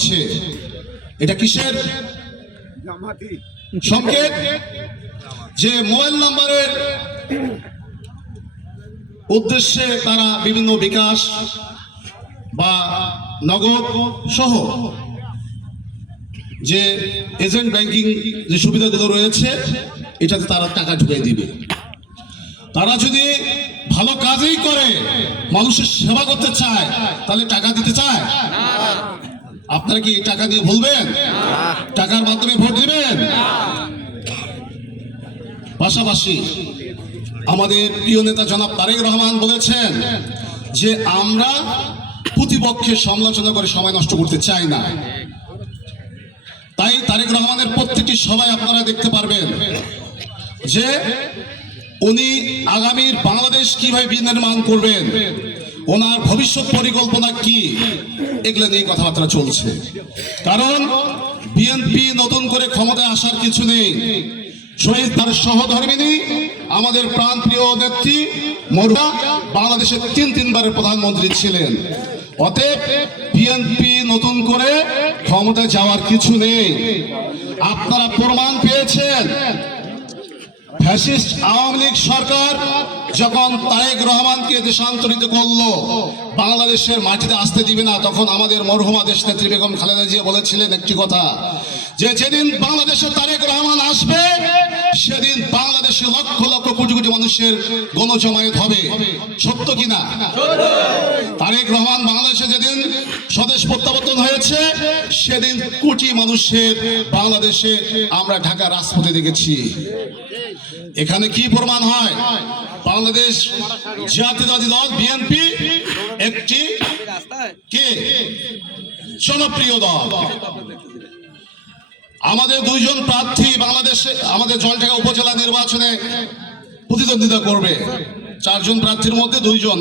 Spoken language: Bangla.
হচ্ছে? এটা কিসের? সংকেত? যে মোবাইল নাম্বারের উদ্দেশ্যে তারা বিভিন্ন বিকাশ বা নগদ সহ যে এজেন্ট ব্যাংকিং যে সুবিধাগুলো রয়েছে এটাতে তারা টাকা ঢুকিয়ে দিবে। তারা যদি ভালো কাজই করে মানুষের সেবা করতে চায় তাহলে টাকা দিতে চায়। আপনারা কি টাকা দিয়ে ভুলবেন? টাকার মাধ্যমে ভোট দিবেন? পাশাপাশি আমাদের প্রিয় নেতা জনাব তারেক রহমান বলেছেন যে আমরা প্রতিপক্ষের সমালোচনা করে সময় নষ্ট করতে চাই না। তাই তারেক রহমানের প্রত্যেকটি সভায় আপনারা দেখতে পারবেন যে উনি আগামীর বাংলাদেশ কীভাবে বিনির্মাণ করবেন ওনার ভবিষ্যৎ পরিকল্পনা কি? এগুলো নিয়ে কথাবার্তা চলছে। কারণ বিএনপি নতুন করে ক্ষমতায় আসার কিছু নেই। শহীদ তার সহধর্মিনী, আমাদের প্রাণপ্রিয় নেত্রী মরুয়া বাংলাদেশের তিন তিনবারের প্রধানমন্ত্রী ছিলেন। অতএব বিএনপি নতুন করে ক্ষমতায় যাওয়ার কিছু নেই। আপনারা প্রমাণ পেয়েছেন। ফ্যাসিস্ট আওয়ামী লীগ সরকার যখন তারেক রহমানকে দেশান্তরিত করল, বাংলাদেশের মাটিতে আসতে দিবে না, তখন আমাদের মরহুমা দেশ নেত্রী বেগম খালেদা জিয়া বলেছিলেন একটি কথা, যে যেদিন বাংলাদেশের তারেক রহমান আসবে মানুষের গণজমায়েত হবে। সত্য কিনা? তারেক রহমান বাংলাদেশে যেদিন স্বদেশ প্রত্যাবর্তন হয়েছে, সেদিন কোটি মানুষের বাংলাদেশে আমরা ঢাকা রাজপথে দেখেছি। এখানে কি প্রমাণ হয়? বাংলাদেশ জাতীয়তাবাদী দল, বিএনপি, একটি কে? জনপ্রিয় দল। আমাদের দুইজন প্রার্থী বাংলাদেশে, আমাদের জলঢাকা উপজেলা নির্বাচনে প্রতিদ্বন্দ্বিতা করবে। চারজন প্রার্থীর মধ্যে দুইজন।